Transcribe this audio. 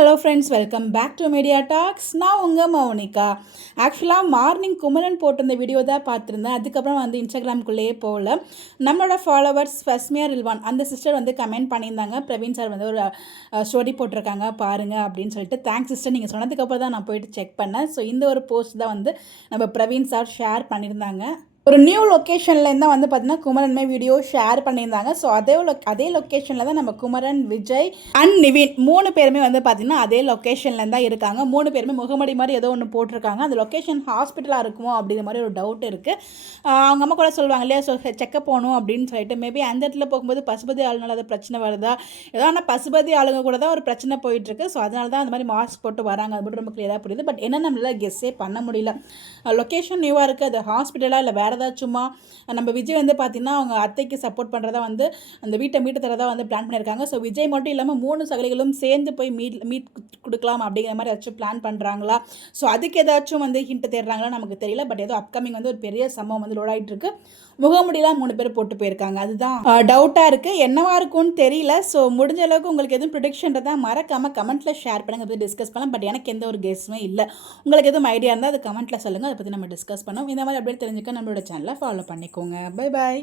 Hello friends, welcome back to media talks. நான் உங்கள் மௌனிகா. ஆக்சுவலாக மார்னிங் குமரன் போட்டிருந்த வீடியோ தான் பார்த்துருந்தேன். அதுக்கப்புறம் இன்ஸ்டாகிராம்குள்ளேயே போகல. நம்மளோட ஃபாலோவர்ஸ் ஃபஸ்மியா ரில்வான் அந்த சிஸ்டர் கமெண்ட் பண்ணியிருந்தாங்க. பிரவீன் சார் ஒரு ஸ்டோரி போட்டிருக்காங்க பாருங்கள் அப்படின்னு சொல்லிட்டு. தேங்க்ஸ் சிஸ்டர், நீங்கள் சொன்னதுக்கப்புறம் தான் நான் போயிட்டு செக் பண்ணேன். ஸோ இந்த ஒரு போஸ்ட் தான் நம்ம பிரவீன் சார் ஷேர் பண்ணியிருந்தாங்க. ஒரு நியூ லொக்கேஷன்லேருந்து தான் பார்த்தீங்கன்னா குமரன்மே வீடியோ ஷேர் பண்ணியிருந்தாங்க. ஸோ அதே லொக்கேஷனில் தான் நம்ம குமரன், விஜய் அண்ட் நிவின் 3 பேருமே பார்த்தீங்கன்னா அதே லொக்கேஷன்லேருந்து தான் இருக்காங்க. 3 பேருமே முகமடி மாதிரி ஏதோ ஒன்று போட்டிருக்காங்க. அந்த லொக்கேஷன் ஹாஸ்பிட்டலாக இருக்குமோ அப்படிங்கிற மாதிரி ஒரு டவுட் இருக்குது. அவங்க அம்மா கூட சொல்லுவாங்க இல்லையா, ஸோ செக்கப் போகணும் அப்படின்னு சொல்லிட்டு. மேபி அந்த இடத்துல போகும்போது பசுபதி ஆளுனால அது பிரச்சனை வருதா ஏதோ, ஆனால் பசுபதி ஆளுங்க கூட தான் ஒரு பிரச்சனை போயிட்டுருக்கு. ஸோ அதனால தான் அந்த மாதிரி மாஸ்க் போட்டு வராங்க. அது மட்டும் ரொம்ப கிளியராக புரியுது. பட் என்ன நம்மளால் கெஸ்ஸே பண்ண முடியல. லொக்கேஷன் நியூவாக இருக்குது. அது ஹாஸ்பிட்டலாக இல்லை வேறு ஏதாச்சுமா. நம்ம விஜய் பார்த்திங்கன்னா அவங்க அத்தைக்கு சப்போர்ட் பண்ணுறதா அந்த வீட்டை மீட்டு தரதா பிளான் பண்ணியிருக்காங்க. ஸோ விஜய் மட்டும் இல்லாமல் 3 சகலிகளும் சேர்ந்து போய் மீட் கொடுக்கலாம் அப்படிங்கிற மாதிரி ஏதாச்சும் பிளான் பண்ணுறாங்களா? ஸோ அதுக்கு ஏதாச்சும் ஹிண்ட் தேடுறாங்களா நமக்கு தெரியல. பட் ஏதோ அப்கமிங் ஒரு பெரிய சம்பவம் லோட் ஆகிட்டு இருக்கு. முகமுடியெல்லாம் 3 பேர் போட்டு போயிருக்காங்க. அதுதான் டவுட்டாக இருக்குது. என்னவா இருக்கும்னு தெரியல. ஸோ முடிஞ்ச அளவுக்கு உங்களுக்கு எதுவும் ப்ரிடிக்ஷன்றதை மறக்காமல் கமெண்ட்டில் ஷேர் பண்ணுங்க. அதை டிஸ்கஸ் பண்ணலாம். பட் எனக்கு எந்த ஒரு கெஸ்ஸுமே இல்லை. உங்களுக்கு எதுவும் ஐடியா இருந்தால் அது கமெண்ட்டில் சொல்லுங்கள். அதை பற்றி நம்ம டிஸ்கஸ் பண்ணோம். இந்த மாதிரி அப்படியே தெரிஞ்சுக்க நம்மளோட சேனலை ஃபாலோ பண்ணிக்கோங்க. Bye bye.